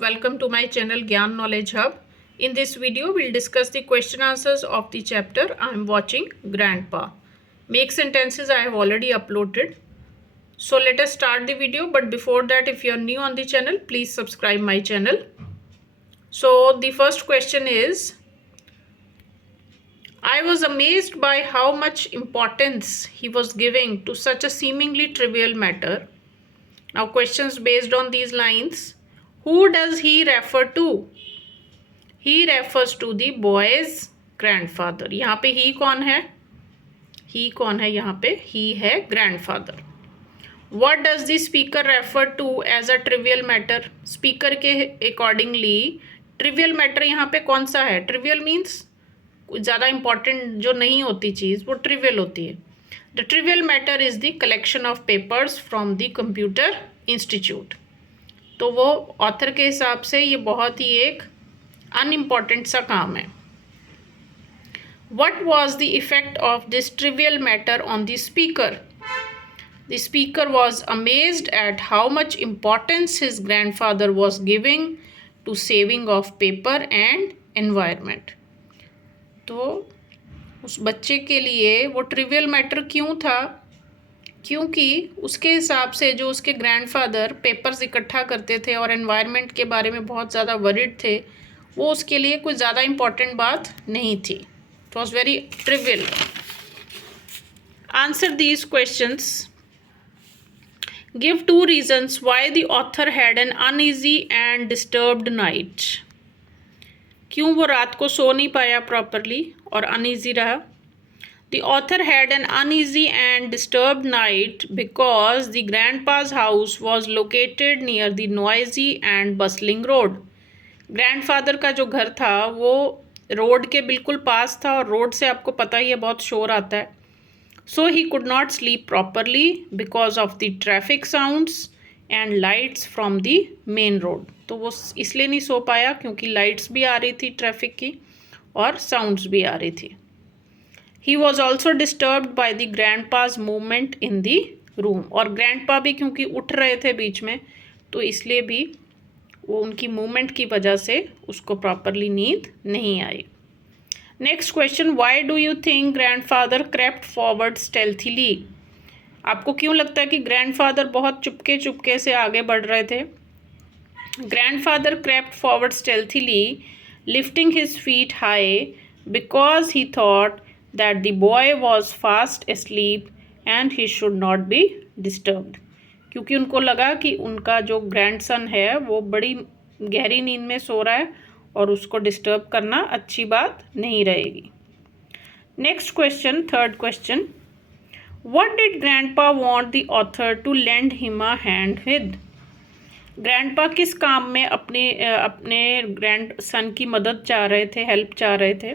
Welcome to my channel Gyan Knowledge Hub. In this video, we'll discuss the question answers of the chapter I'm watching Grandpa. Make sentences I have already uploaded. So let us start the video. But before that, if you are new on the channel, please subscribe my channel. So the first question is, I was amazed by how much importance he was giving to such a seemingly trivial matter. Now questions based on these lines. Who does he refer to? He refers to the boy's grandfather. यहाँ पे he कौन है? He कौन है यहाँ पे? He है grandfather. What does the speaker refer to as a trivial matter? Speaker के accordingly trivial matter यहाँ पे कौन सा है? Trivial means ज़्यादा important जो नहीं होती चीज़ वो trivial होती है. The trivial matter is the collection of papers from the computer institute. तो वो ऑथर के हिसाब से ये बहुत ही एक अनइम्पॉर्टेंट सा काम है. What was the effect of this trivial matter on the speaker? The speaker was amazed at how much importance his grandfather was giving to saving of paper and environment. तो उस बच्चे के लिए वो ट्रिवियल मैटर क्यों था? क्योंकि उसके हिसाब से जो उसके ग्रैंडफादर पेपर्स इकट्ठा करते थे और एनवायरनमेंट के बारे में बहुत ज़्यादा वरीड थे, वो उसके लिए कुछ ज़्यादा इम्पॉर्टेंट बात नहीं थी. It was very trivial. Answer these questions. Give 2 reasons why the author had an uneasy and disturbed night. क्यों वो रात को सो नहीं पाया प्रॉपरली और अनईजी रहा? The author had an uneasy and disturbed night because the grandpa's house was located near the noisy and bustling road. Grandfather का जो घर था वो रोड के बिल्कुल पास था और रोड से आपको पता ही है बहुत शोर आता है. So he could not sleep properly because of the traffic sounds and lights from the main road. तो वो इसलिए नहीं सो पाया क्योंकि लाइट्स भी आ रही थी ट्रैफिक की और साउंड्स भी आ रही थी. He was also disturbed by the grandpa's movement in the room. और grandpa भी क्योंकि उठ रहे थे बीच में तो इसलिए भी वो उनकी मूवमेंट की वजह से उसको प्रॉपरली नींद नहीं आई. Next question. Why do you think grandfather crept forward stealthily. आपको क्यों लगता है कि ग्रैंडफादर बहुत चुपके चुपके से आगे बढ़ रहे थे? Grandfather crept forward stealthily lifting his feet high because he thought that the boy was fast asleep and he should not be disturbed. क्योंकि उनको लगा कि उनका जो ग्रैंडसन है वो बड़ी गहरी नींद में सो रहा है और उसको डिस्टर्ब करना अच्छी बात नहीं रहेगी. Next question, third question. What did grandpa want the author to lend him a hand with? Grandpa किस काम में अपने ग्रैंडसन की मदद चाह रहे थे, हेल्प चाह रहे थे?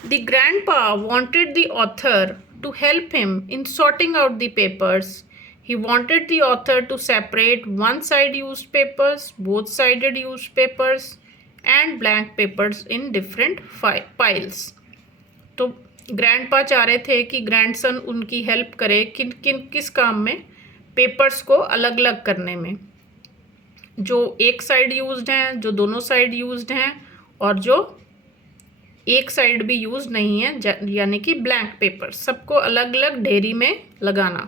The grandpa wanted the author to help him in sorting out the papers. He wanted the author to separate one-side used papers, both-sided used papers, and blank papers in different piles. तो grandpa चाह रहे थे कि grandson उनकी help करे किस काम में? पेपर्स को अलग अलग करने में, जो एक साइड यूज्ड हैं, जो दोनों साइड यूज्ड हैं और जो एक साइड भी यूज नहीं है, यानी कि ब्लैंक पेपर, सबको अलग अलग ढेरी में लगाना.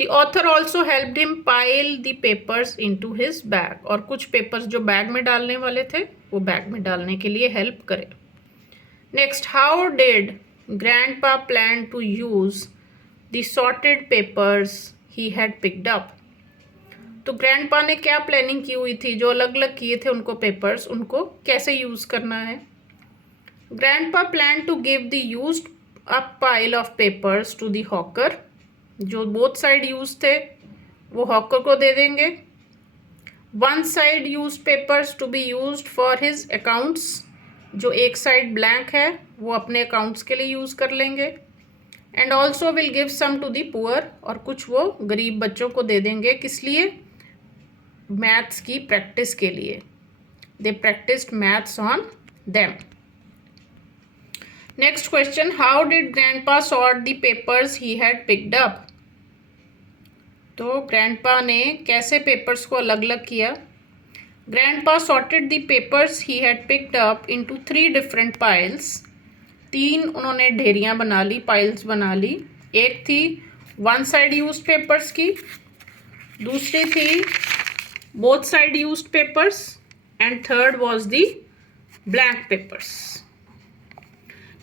The author also helped him pile the papers into his bag. और कुछ पेपर्स जो बैग में डालने वाले थे वो बैग में डालने के लिए हेल्प करे. Next. How did grandpa plan to use the sorted papers he had picked up. तो ग्रैंडपा ने क्या प्लानिंग की हुई थी? जो अलग अलग किए थे उनको पेपर्स, उनको कैसे यूज करना है? Grandpa planned to give the used up pile of papers to the hawker. जो both side used थे वो hawker को दे देंगे. One side used papers to be used for his accounts. जो एक side blank है वो अपने accounts के लिए use कर लेंगे. And also will give some to the poor. और कुछ वो गरीब बच्चों को दे देंगे. किस लिए? मैथ्स की प्रैक्टिस के लिए. They practiced maths on them. Next question. How did grandpa sort the papers he had picked up? तो grandpa ने कैसे पेपर्स को अलग अलग किया? Grandpa sorted the papers he had picked up into 3 different piles. 3 उन्होंने ढेरियाँ बना ली, पाइल्स बना ली. एक थी वन साइड यूज्ड पेपर्स की, दूसरी थी both side used papers, and third was the blank papers.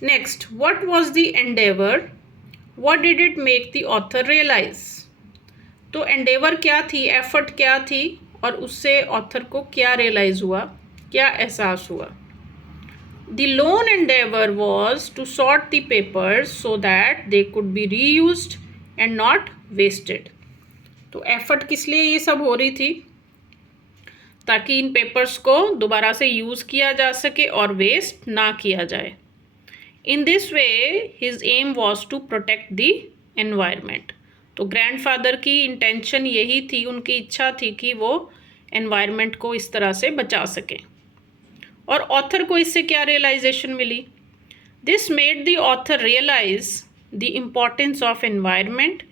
Next, what was the endeavour, what did it make the author realise. तो endeavour क्या थी, एफर्ट क्या थी, और उससे ऑथर को क्या रियलाइज हुआ, क्या एहसास हुआ. The lone endeavour was to sort the papers so that they could be reused and not wasted. तो एफर्ट किस लिए ये सब हो रही थी, ताकि इन पेपर्स को दोबारा से यूज़ किया जा सके और वेस्ट ना किया जाए. In this way his aim was to protect the environment. तो ग्रैंडफादर की इंटेंशन यही थी, उनकी इच्छा थी कि वो एनवायरनमेंट को इस तरह से बचा सकें. और ऑथर को इससे क्या रियलाइजेशन मिली. This made the author realise the importance of environment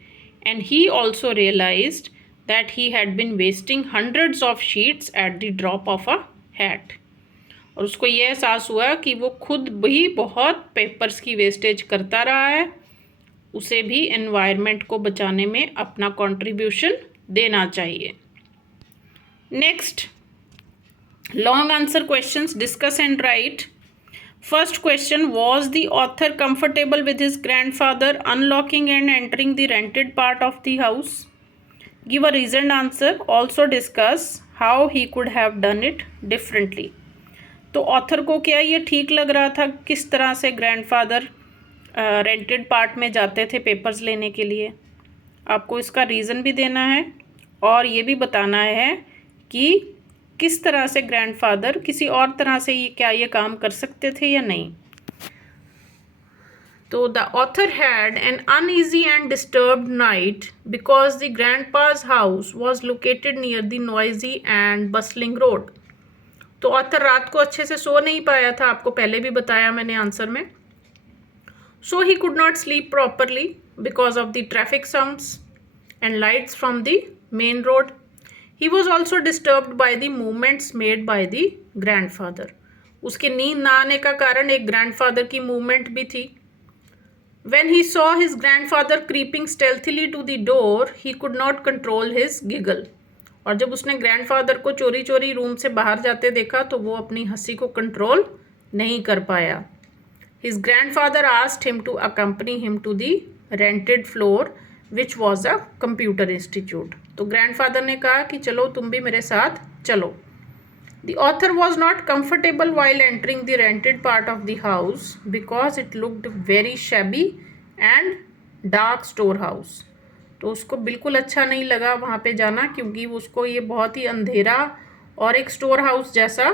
and he also realised that he had been wasting hundreds of sheets at the drop of a hat. और उसको ये एहसास हुआ कि वो खुद भी बहुत पेपर्स की वेस्टेज करता रहा है, उसे भी एनवायरनमेंट को बचाने में अपना कंट्रीब्यूशन देना चाहिए. Next, long answer questions, discuss and write. First question, was the author comfortable with his grandfather unlocking and entering the rented part of the house. Give a reason answer. Also discuss how he could have done it differently. तो author को क्या ये ठीक लग रहा था, किस तरह से ग्रैंडफादर रेंटेड पार्ट में जाते थे पेपर्स लेने के लिए. आपको इसका रीज़न भी देना है और ये भी बताना है कि किस तरह से ग्रैंडफादर किसी और तरह से ये काम कर सकते थे या नहीं. तो the author had an uneasy and disturbed night because the grandpa's house was located near the noisy and bustling road. तो ऑथर रात को अच्छे से सो नहीं पाया था, आपको पहले भी बताया मैंने आंसर में. So he could not sleep properly because of the traffic sounds and lights from the main road. He was also disturbed by the movements made by the grandfather. उसके नींद ना आने का कारण एक grandfather की movement भी थी. When he saw his grandfather creeping stealthily to the door, he could not control his giggle. और जब उसने grandfather को चोरी चोरी रूम से बाहर जाते देखा तो वो अपनी हंसी को कंट्रोल नहीं कर पाया. His grandfather asked him to accompany him to the rented floor, which was a computer institute. तो grandfather ने कहा कि चलो तुम भी मेरे साथ चलो. The author was not comfortable while entering the rented part of the house because it looked very shabby and dark storehouse. तो उसको बिल्कुल अच्छा नहीं लगा वहाँ पे जाना, क्योंकि उसको ये बहुत ही अंधेरा और एक स्टोर हाउस जैसा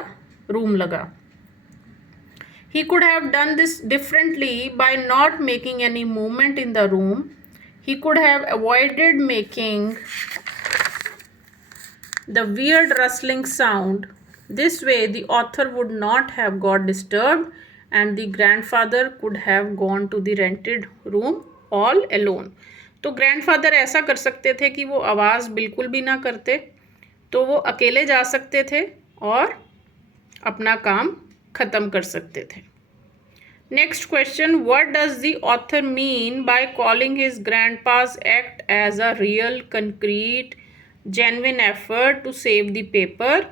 रूम लगा. He could have done this differently by not making any movement in the room. He could have avoided making the weird rustling sound. This way, the author would not have got disturbed and the grandfather could have gone to the rented room all alone. तो grandfather ऐसा कर सकते थे कि वो आवाज़ बिल्कुल भी ना करते, तो वो अकेले जा सकते थे और अपना काम ख़त्म कर सकते थे. Next question, what does the author mean by calling his grandpa's act as a real concrete genuine effort to save the paper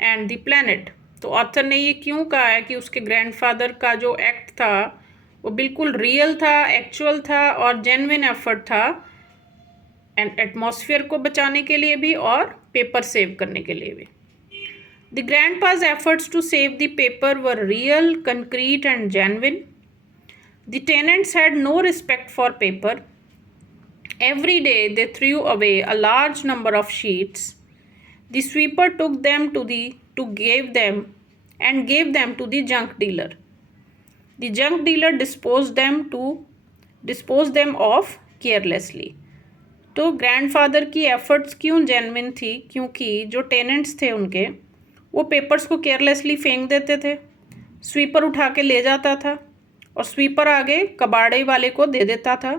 and the planet. तो ऑथर ने ये क्यों कहा है कि उसके ग्रैंडफादर का जो एक्ट था वो बिल्कुल रियल था, एक्चुअल था और जेन्युइन एफर्ट था, एंड एटमॉस्फेयर को बचाने के लिए भी और पेपर सेव करने के लिए भी. The grandpa's efforts to save the paper were real, concrete and genuine. The tenants had no respect for paper. Every day they threw away a large number of sheets. The sweeper took them to gave them to the junk dealer. The junk dealer disposed them of carelessly. तो grandfather की efforts क्यों genuine थी, क्योंकि जो tenants थे उनके वो papers को केयरलेसली फेंक देते थे. स्वीपर उठा के ले जाता था और स्वीपर आगे कबाड़ी वाले को दे देता था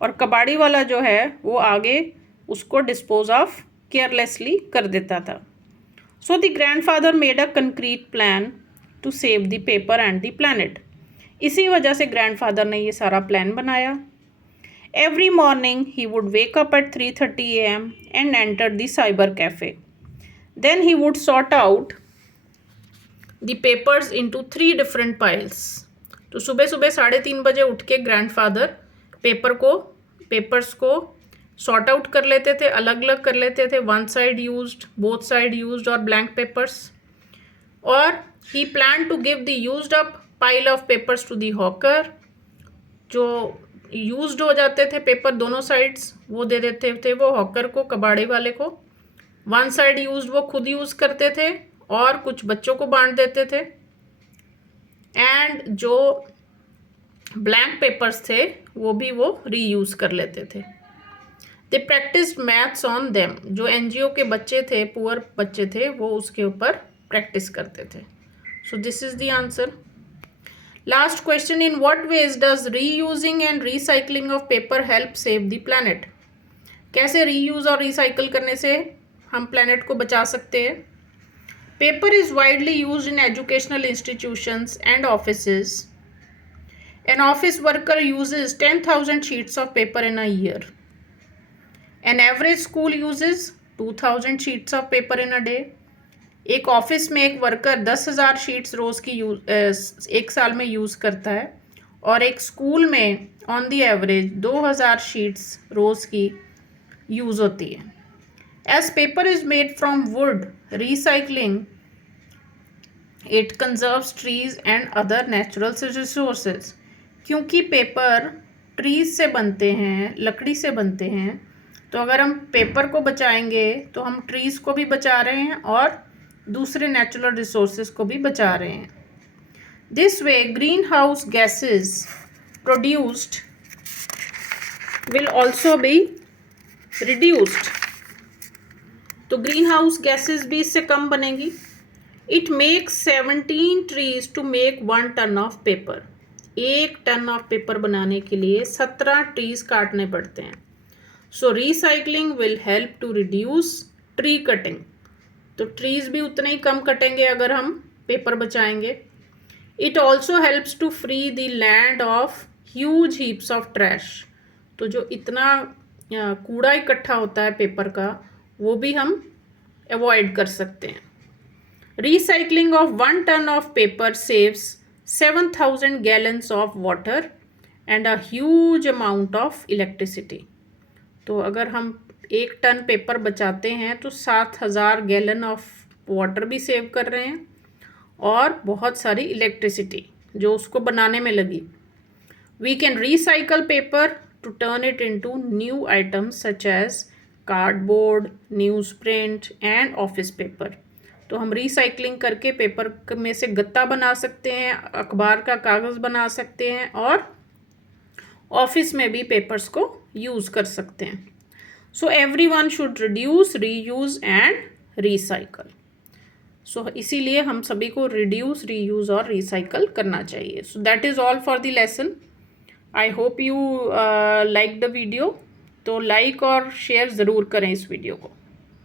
और कबाड़ी वाला जो है वो आगे उसको डिस्पोज ऑफ केयरलेसली कर देता था. So the grandfather made a concrete plan to save the paper and the planet. इसी वजह से grandfather ने ये सारा plan बनाया. Every morning he would wake up at 3:30 a.m. and enter the cyber cafe. Then he would sort out the papers into 3 different piles. तो सुबह सुबह 3:30 बजे उठ के ग्रैंडफादर पेपर्स को सॉर्ट आउट कर लेते थे, अलग अलग कर लेते थे, 1 side used, both side used और ब्लैंक पेपर्स. और he plan to give the used up pile of papers to the hawker. जो यूज्ड हो जाते थे पेपर दोनों साइड्स वो दे देते थे वो हॉकर को, कबाड़े वाले को. 1 साइड यूज्ड वो खुद यूज़ करते थे और कुछ बच्चों को बांट देते थे. एंड जो ब्लैंक पेपर्स थे वो भी वो रीयूज़ कर लेते थे. दे प्रैक्टिस्ड मैथ्स ऑन देम. जो एनजीओ के बच्चे थे, पुअर बच्चे थे, वो उसके ऊपर प्रैक्टिस करते थे. So this is the answer. Last question, in what ways does reusing and recycling of paper help save the planet. कैसे रीयूज और रिसाइकल करने से हम प्लैनेट को बचा सकते हैं. Paper is widely used in educational institutions and offices. An office worker uses 10,000 sheets of paper in a year. An average school uses 2,000 sheets of paper in a day. एक office में एक worker 10,000 sheets रोज़ की एक साल में use करता है और एक स्कूल में ऑन द एवरेज 2,000 शीट्स रोज़ की यूज़ होती है. As paper is made from wood, recycling it conserves trees and other natural resources. क्योंकि पेपर ट्रीज से बनते हैं, लकड़ी से बनते हैं, तो अगर हम पेपर को बचाएंगे तो हम ट्रीज़ को भी बचा रहे हैं और दूसरे नेचुरल रिसोर्सेज को भी बचा रहे हैं. This way green house gases produced will also be reduced. तो ग्रीन हाउस गैसेज भी इससे कम बनेगी. It makes 17 trees to make 1 ton of paper. 1 ton of paper बनाने के लिए 17 ट्रीज काटने पड़ते हैं. So recycling will help to reduce tree cutting. तो ट्रीज भी उतने ही कम कटेंगे अगर हम पेपर बचाएंगे. It also helps to free the land of huge heaps of trash. तो जो इतना कूड़ा इकट्ठा होता है पेपर का, वो भी हम अवॉइड कर सकते हैं. Recycling of 1 ton of paper saves 7,000 gallons of water and a huge amount of electricity. तो अगर हम 1 टन पेपर बचाते हैं तो 7,000 गैलन ऑफ वाटर भी सेव कर रहे हैं और बहुत सारी इलेक्ट्रिसिटी जो उसको बनाने में लगी. We can recycle paper to turn it into new items such as cardboard, newsprint and office paper. तो हम रिसाइकलिंग करके पेपर में से गत्ता बना सकते हैं, अखबार का कागज़ बना सकते हैं और ऑफिस में भी पेपर्स को यूज़ कर सकते हैं. So everyone should reduce, reuse and recycle. So इसीलिए हम सभी को रिड्यूस, रीयूज़ और रिसाइकल करना चाहिए. So that is all for the lesson. I hope you like the video. तो लाइक और शेयर ज़रूर करें इस वीडियो को.